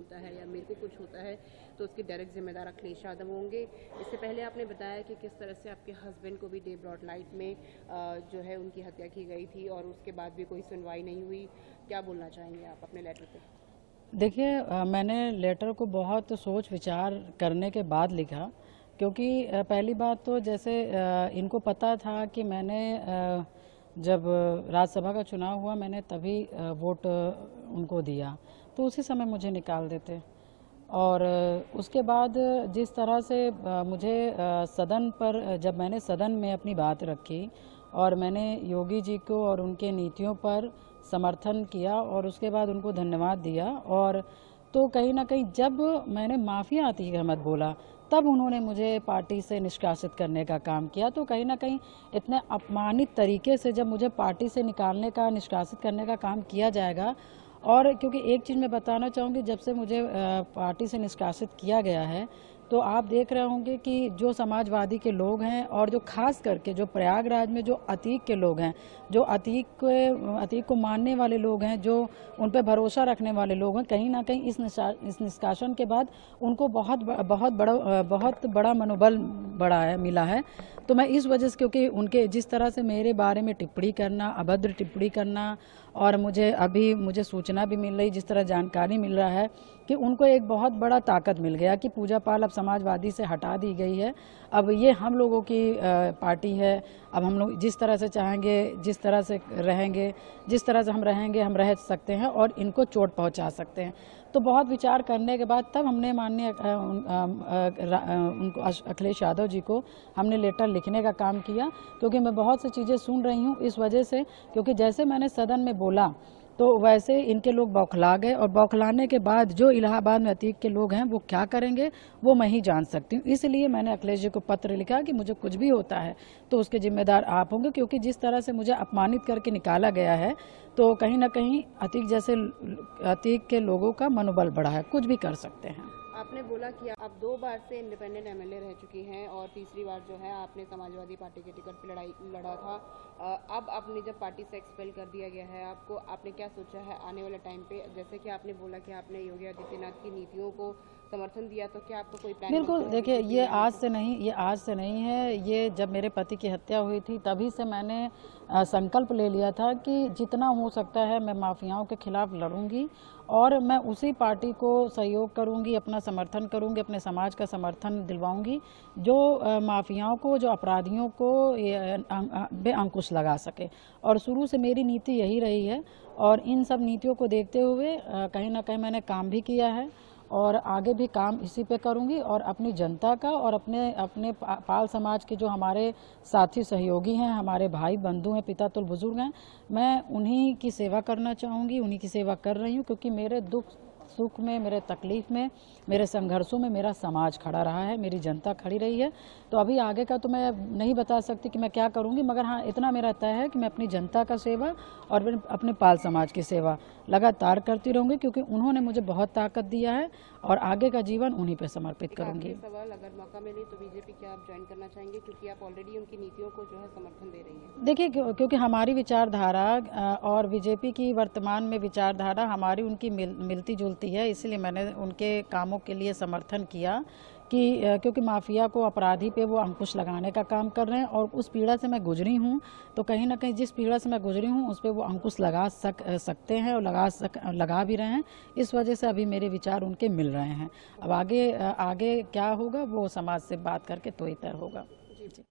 होता है या मेरे को कुछ होता है तो उसके डायरेक्ट जिम्मेदार अखिलेश यादव होंगे। इससे पहले आपने बताया कि किस तरह से आपके हस्बैंड को भी डे ब्रॉड लाइट में जो है उनकी हत्या की गई थी और उसके बाद भी कोई सुनवाई नहीं हुई। क्या बोलना चाहेंगे आप अपने लेटर पे? देखिए, मैंने लेटर को बहुत सोच विचार करने के बाद लिखा, क्योंकि पहली बात तो जैसे इनको पता था कि मैंने जब राज्यसभा का चुनाव हुआ मैंने तभी वोट उनको दिया, तो उसी समय मुझे निकाल देते। और उसके बाद जिस तरह से मुझे सदन पर जब मैंने सदन में अपनी बात रखी और मैंने योगी जी को और उनके नीतियों पर समर्थन किया और उसके बाद उनको धन्यवाद दिया, और तो कहीं ना कहीं जब मैंने माफिया आतिक अहमद बोला तब उन्होंने मुझे पार्टी से निष्कासित करने का काम किया। तो कहीं ना कहीं इतने अपमानित तरीके से जब मुझे पार्टी से निकालने का, निष्कासित करने का काम किया जाएगा, और क्योंकि एक चीज़ मैं बताना चाहूँगी, जब से मुझे पार्टी से निष्कासित किया गया है तो आप देख रहे होंगे कि जो समाजवादी के लोग हैं और जो खास करके जो प्रयागराज में जो अतीक के लोग हैं, जो अतीक को मानने वाले लोग हैं, जो उन पर भरोसा रखने वाले लोग हैं, कहीं ना कहीं इस निष्कासन के बाद उनको बहुत बड़ा मनोबल मिला है। तो मैं इस वजह से, क्योंकि उनके जिस तरह से मेरे बारे में टिप्पणी करना, अभद्र टिप्पणी करना, और मुझे सूचना भी मिल रही, जिस तरह जानकारी मिल रहा है कि उनको एक बहुत बड़ा ताकत मिल गया कि पूजा पाल अब समाजवादी से हटा दी गई है, अब ये हम लोगों की पार्टी है। अब हम लोग जिस तरह से चाहेंगे, जिस तरह से रहेंगे, जिस तरह से हम रहेंगे, हम रह सकते हैं और इनको चोट पहुंचा सकते हैं। तो बहुत विचार करने के बाद तब हमने माननीय उनको अखिलेश यादव जी को हमने लेटर लिखने का काम किया, क्योंकि मैं बहुत सी चीज़ें सुन रही हूँ इस वजह से, क्योंकि जैसे मैंने सदन में बोला तो वैसे इनके लोग बौखला गए, और बौखलाने के बाद जो इलाहाबाद में अतीक के लोग हैं वो क्या करेंगे वो मैं ही जान सकती हूँ। इसलिए मैंने अखिलेश जी को पत्र लिखा कि मुझे कुछ भी होता है तो उसके जिम्मेदार आप होंगे, क्योंकि जिस तरह से मुझे अपमानित करके निकाला गया है तो कहीं ना कहीं अतीक के लोगों का मनोबल बढ़ा है, कुछ भी कर सकते हैं। आपने बोला कि आप 2 बार से इंडिपेंडेंट एमएलए रह चुकी हैं और तीसरी बार जो है आपने समाजवादी पार्टी के टिकट पर लड़ा था। अब आपने जब पार्टी से एक्सपेल कर दिया गया है आपको, आपने क्या सोचा है आने वाले टाइम पे? जैसे कि आपने बोला कि आपने योगी आदित्यनाथ की नीतियों को समर्थन दिया, तो क्या आपको कोई प्लान बिल्कुल, बनता है देखिए, बीजेपी ये में आने आज का? से नहीं, ये आज से नहीं है। ये जब मेरे पति की हत्या हुई थी तभी से मैंने संकल्प ले लिया था कि जितना हो सकता है मैं माफियाओं के खिलाफ लड़ूंगी और मैं उसी पार्टी को सहयोग करूंगी, अपना समर्थन करूंगी, अपने समाज का समर्थन दिलवाऊंगी जो माफियाओं को, जो अपराधियों को बे अंकुश लगा सके। और शुरू से मेरी नीति यही रही है, और इन सब नीतियों को देखते हुए कहीं ना कहीं मैंने काम भी किया है और आगे भी काम इसी पे करूंगी, और अपनी जनता का और अपने अपने पाल समाज के जो हमारे साथी सहयोगी हैं, हमारे भाई बंधु हैं, पिता तुल्य बुजुर्ग हैं, मैं उन्हीं की सेवा करना चाहूँगी, उन्हीं की सेवा कर रही हूँ, क्योंकि मेरे दुख सुख में, मेरे तकलीफ में, मेरे संघर्षों में मेरा समाज खड़ा रहा है, मेरी जनता खड़ी रही है। तो अभी आगे का तो मैं नहीं बता सकती कि मैं क्या करूंगी, मगर हाँ इतना मेरा तय है कि मैं अपनी जनता का सेवा और अपने पाल समाज की सेवा लगातार करती रहूंगी, क्योंकि उन्होंने मुझे बहुत ताकत दिया है और आगे का जीवन उन्हीं पे समर्पित एक करूंगी। आखिरी सवाल, अगर मौका मिले तो बीजेपी क्या आप ज्वाइन करना चाहेंगे, क्योंकि आप ऑलरेडी उनकी नीतियों को जो है समर्थन दे रही हैं? देखिए, क्योंकि हमारी विचारधारा और बीजेपी की वर्तमान में विचारधारा हमारी उनकी मिलती जुलती है, इसलिए मैंने उनके कामों के लिए समर्थन किया कि क्योंकि माफिया को, अपराधी पे वो अंकुश लगाने का काम कर रहे हैं और उस पीड़ा से मैं गुजरी हूँ, तो कहीं ना कहीं जिस पीड़ा से मैं गुजरी हूँ उस पर वो अंकुश लगा सकते हैं और लगा भी रहे हैं। इस वजह से अभी मेरे विचार उनके मिल रहे हैं। अब आगे आगे क्या होगा वो समाज से बात करके तो ही तय होगा। जी।